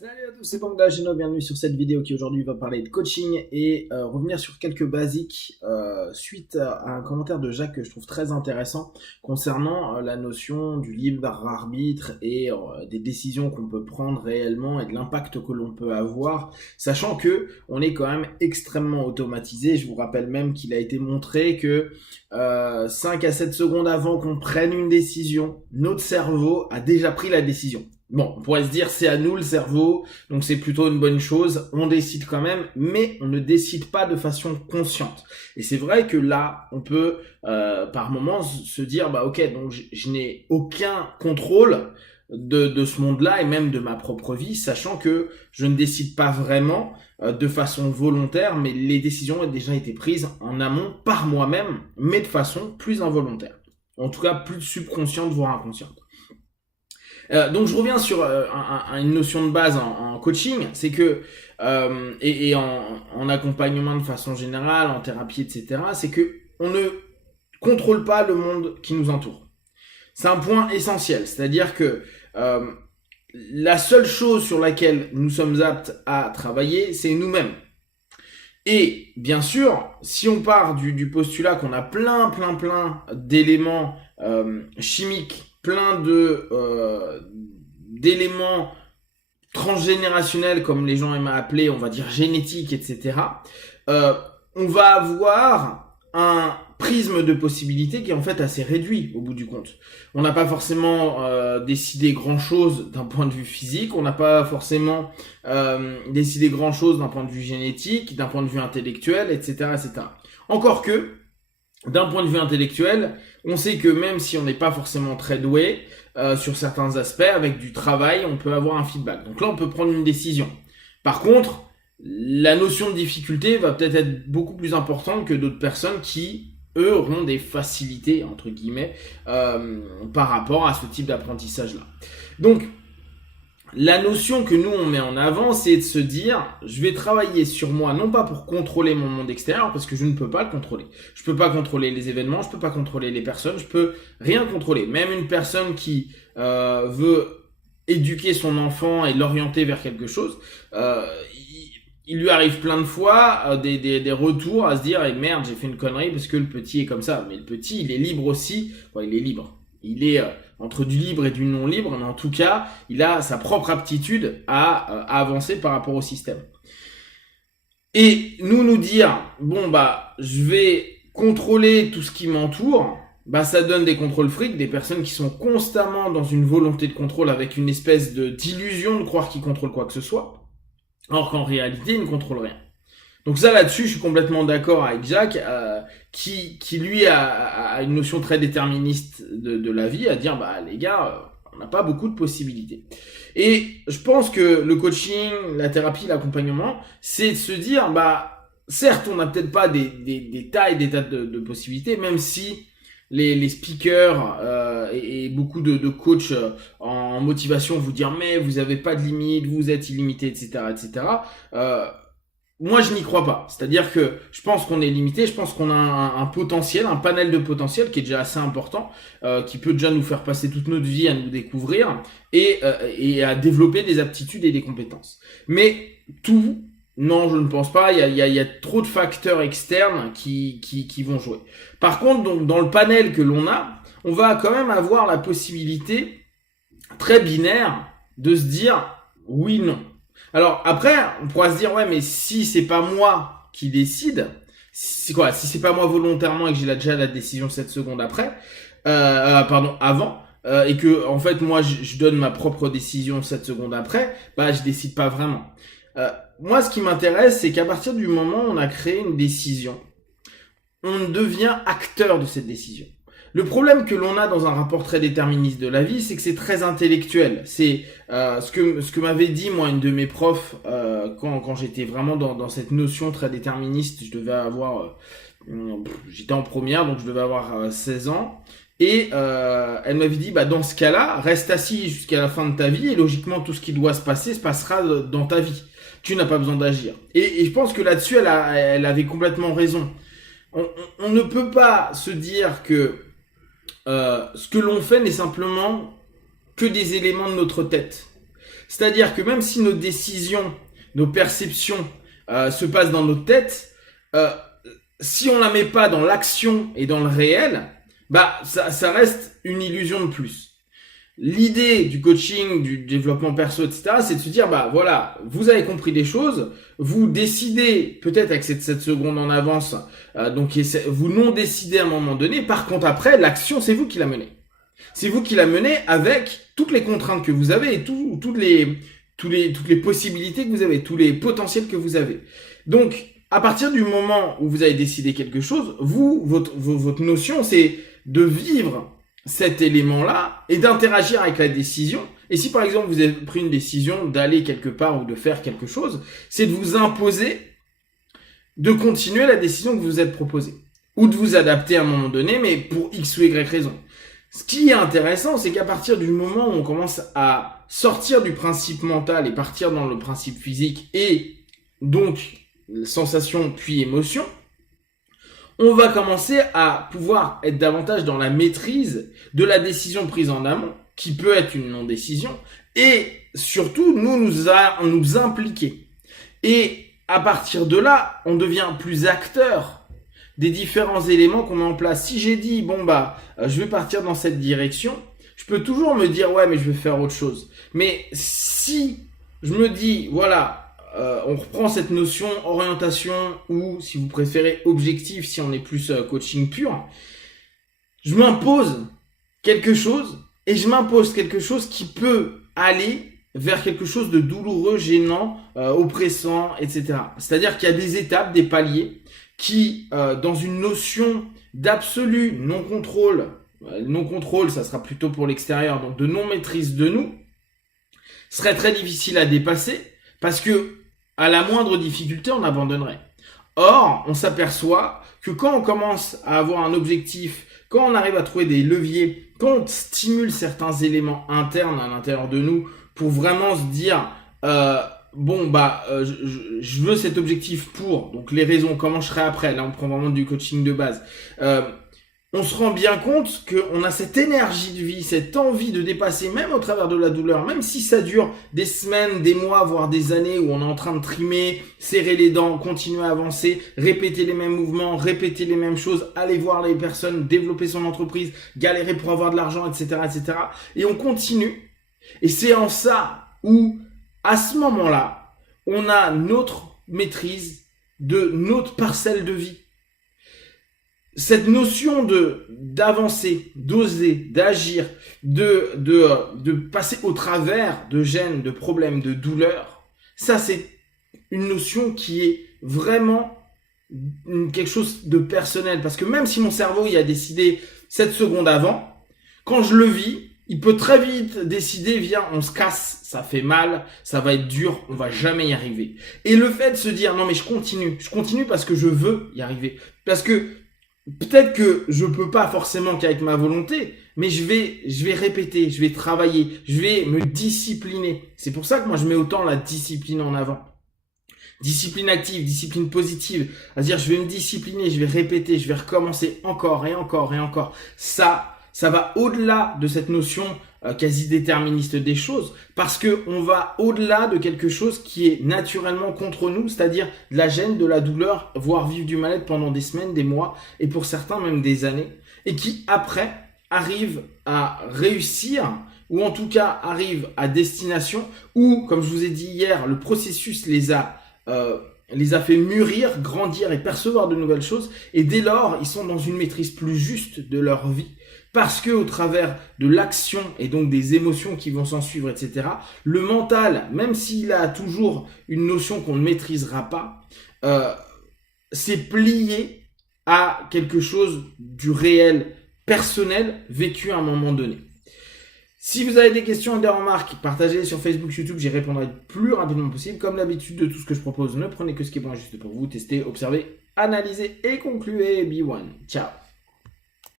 Salut à tous, c'est Bangla Geno, bienvenue sur cette vidéo qui aujourd'hui va parler de coaching et revenir sur quelques basiques suite à un commentaire de Jacques que je trouve très intéressant concernant la notion du libre arbitre et des décisions qu'on peut prendre réellement et de l'impact que l'on peut avoir, sachant que on est quand même extrêmement automatisé. Je vous rappelle même qu'il a été montré que 5 à 7 secondes avant qu'on prenne une décision, notre cerveau a déjà pris la décision. Bon, on pourrait se dire c'est à nous le cerveau, donc c'est plutôt une bonne chose, on décide quand même, mais on ne décide pas de façon consciente. Et c'est vrai que là, on peut par moments se dire, bah ok, donc je n'ai aucun contrôle de ce monde-là et même de ma propre vie, sachant que je ne décide pas vraiment de façon volontaire, mais les décisions ont déjà été prises en amont par moi-même, mais de façon plus involontaire. En tout cas, plus subconsciente, voire inconsciente. Donc je reviens sur une notion de base en coaching, c'est que et en accompagnement de façon générale, en thérapie, etc., c'est que on ne contrôle pas le monde qui nous entoure. C'est un point essentiel, c'est-à-dire que la seule chose sur laquelle nous sommes aptes à travailler, c'est nous-mêmes. Et bien sûr, si on part du postulat qu'on a plein d'éléments chimiques, plein d'éléments transgénérationnels, comme les gens aiment appeler, on va dire génétiques, etc., on va avoir un prisme de possibilités qui est en fait assez réduit au bout du compte. On n'a pas forcément décidé grand-chose d'un point de vue physique, on n'a pas forcément décidé grand-chose d'un point de vue génétique, d'un point de vue intellectuel, etc., etc. Encore que, d'un point de vue intellectuel, on sait que même si on n'est pas forcément très doué sur certains aspects, avec du travail, on peut avoir un feedback. Donc là, on peut prendre une décision. Par contre, la notion de difficulté va peut-être être beaucoup plus importante que d'autres personnes qui, eux, auront des facilités, entre guillemets, par rapport à ce type d'apprentissage-là. Donc, la notion que nous on met en avant, c'est de se dire, je vais travailler sur moi, non pas pour contrôler mon monde extérieur, parce que je ne peux pas le contrôler. Je peux pas contrôler les événements, je peux pas contrôler les personnes, je peux rien contrôler. Même une personne qui veut éduquer son enfant et l'orienter vers quelque chose, il lui arrive plein de fois des retours à se dire, eh merde, j'ai fait une connerie parce que le petit est comme ça. Mais le petit, il est libre aussi. Ouais, il est libre. Il est entre du libre et du non libre, mais en tout cas, il a sa propre aptitude à avancer par rapport au système. Et nous dire, bon bah, je vais contrôler tout ce qui m'entoure, bah ça donne des contrôles frics, des personnes qui sont constamment dans une volonté de contrôle avec une espèce d'illusion de croire qu'ils contrôlent quoi que ce soit, alors qu'en réalité, ils ne contrôlent rien. Donc ça là-dessus, je suis complètement d'accord avec Jacques, qui lui a une notion très déterministe de la vie, à dire bah les gars, on n'a pas beaucoup de possibilités. Et je pense que le coaching, la thérapie, l'accompagnement, c'est de se dire bah certes, on n'a peut-être pas des tas et des tas de possibilités, même si les speakers et beaucoup de coachs en motivation vous dire mais vous avez pas de limite, vous êtes illimité, etc., etc. Moi, je n'y crois pas. C'est-à-dire que je pense qu'on est limité, je pense qu'on a un potentiel, un panel de potentiel qui est déjà assez important, qui peut déjà nous faire passer toute notre vie à nous découvrir et à développer des aptitudes et des compétences. Mais tout, non, je ne pense pas. Il y a trop de facteurs externes qui vont jouer. Par contre, donc, dans le panel que l'on a, on va quand même avoir la possibilité très binaire de se dire oui, non. Alors après, on pourra se dire ouais, mais si c'est pas moi qui décide, c'est quoi? Si c'est pas moi volontairement et que j'ai déjà la décision 7 secondes après, avant, et que en fait moi je donne ma propre décision 7 secondes après, bah je décide pas vraiment. Moi, ce qui m'intéresse, c'est qu'à partir du moment où on a créé une décision, on devient acteur de cette décision. Le problème que l'on a dans un rapport très déterministe de la vie, c'est que c'est très intellectuel. C'est ce que m'avait dit moi une de mes profs quand j'étais vraiment dans cette notion très déterministe. Je devais avoir, j'étais en première, donc je devais avoir 16 ans. Et elle m'avait dit, bah dans ce cas-là, reste assis jusqu'à la fin de ta vie et logiquement tout ce qui doit se passer se passera dans ta vie. Tu n'as pas besoin d'agir. Et je pense que là-dessus, elle avait complètement raison. On ne peut pas se dire que ce que l'on fait n'est simplement que des éléments de notre tête. C'est-à-dire que même si nos décisions, nos perceptions se passent dans notre tête, si on la met pas dans l'action et dans le réel, bah ça reste une illusion de plus. L'idée du coaching, du développement perso, etc., c'est de se dire, bah voilà, vous avez compris des choses, vous décidez peut-être avec cette 7 secondes en avance, donc vous non décidez à un moment donné. Par contre, après, l'action, c'est vous qui la menez. C'est vous qui la menez avec toutes les contraintes que vous avez et toutes les possibilités que vous avez, tous les potentiels que vous avez. Donc, à partir du moment où vous avez décidé quelque chose, votre notion, c'est de vivre cet élément-là et d'interagir avec la décision. Et si par exemple vous avez pris une décision d'aller quelque part ou de faire quelque chose, c'est de vous imposer de continuer la décision que vous vous êtes proposée. Ou de vous adapter à un moment donné, mais pour X ou Y raison. Ce qui est intéressant, c'est qu'à partir du moment où on commence à sortir du principe mental et partir dans le principe physique et donc sensation puis émotion, on va commencer à pouvoir être davantage dans la maîtrise de la décision prise en amont, qui peut être une non-décision, et surtout nous impliquer. Et à partir de là, on devient plus acteur des différents éléments qu'on met en place. Si j'ai dit, bon bah, je vais partir dans cette direction, je peux toujours me dire, ouais, mais je vais faire autre chose. Mais si je me dis, voilà, on reprend cette notion orientation ou, si vous préférez, objectif, si on est plus coaching pur. Je m'impose quelque chose et je m'impose quelque chose qui peut aller vers quelque chose de douloureux, gênant, oppressant, etc. C'est-à-dire qu'il y a des étapes, des paliers qui, dans une notion d'absolu non-contrôle, non-contrôle, ça sera plutôt pour l'extérieur, donc de non-maîtrise de nous, serait très difficile à dépasser parce que à la moindre difficulté, on abandonnerait. Or, on s'aperçoit que quand on commence à avoir un objectif, quand on arrive à trouver des leviers, quand on stimule certains éléments internes à l'intérieur de nous pour vraiment se dire je veux cet objectif pour, donc les raisons, comment je serai après, là on prend vraiment du coaching de base, on se rend bien compte qu'on a cette énergie de vie, cette envie de dépasser, même au travers de la douleur, même si ça dure des semaines, des mois, voire des années où on est en train de trimer, serrer les dents, continuer à avancer, répéter les mêmes mouvements, répéter les mêmes choses, aller voir les personnes, développer son entreprise, galérer pour avoir de l'argent, etc., etc. Et on continue. Et c'est en ça où, à ce moment-là, on a notre maîtrise de notre parcelle de vie. Cette notion d'avancer, d'oser, d'agir, de passer au travers de gênes, de problèmes, de douleurs, ça c'est une notion qui est vraiment quelque chose de personnel. Parce que même si mon cerveau il a décidé 7 secondes avant, quand je le vis, il peut très vite décider, viens, on se casse, ça fait mal, ça va être dur, on va jamais y arriver. Et le fait de se dire, non mais je continue parce que je veux y arriver. Parce que peut-être que je peux pas forcément qu'avec ma volonté, mais je vais répéter, je vais travailler, je vais me discipliner. C'est pour ça que moi je mets autant la discipline en avant. Discipline active, discipline positive. C'est-à-dire je vais me discipliner, je vais répéter, je vais recommencer encore et encore et encore. Ça va au-delà de cette notion quasi déterministe des choses, parce que on va au-delà de quelque chose qui est naturellement contre nous, c'est-à-dire de la gêne, de la douleur, voire vivre du mal-être pendant des semaines, des mois, et pour certains même des années, et qui après arrive à réussir, ou en tout cas arrive à destination, ou comme je vous ai dit hier, le processus les a fait mûrir, grandir et percevoir de nouvelles choses, et dès lors, ils sont dans une maîtrise plus juste de leur vie, parce que au travers de l'action et donc des émotions qui vont s'en suivre, etc., le mental, même s'il a toujours une notion qu'on ne maîtrisera pas, c'est plié à quelque chose du réel, personnel, vécu à un moment donné. Si vous avez des questions et des remarques, partagez-les sur Facebook, YouTube, j'y répondrai le plus rapidement possible. Comme d'habitude, de tout ce que je propose, ne prenez que ce qui est bon et juste pour vous. Testez, observez, analysez et concluez. Be one. Ciao.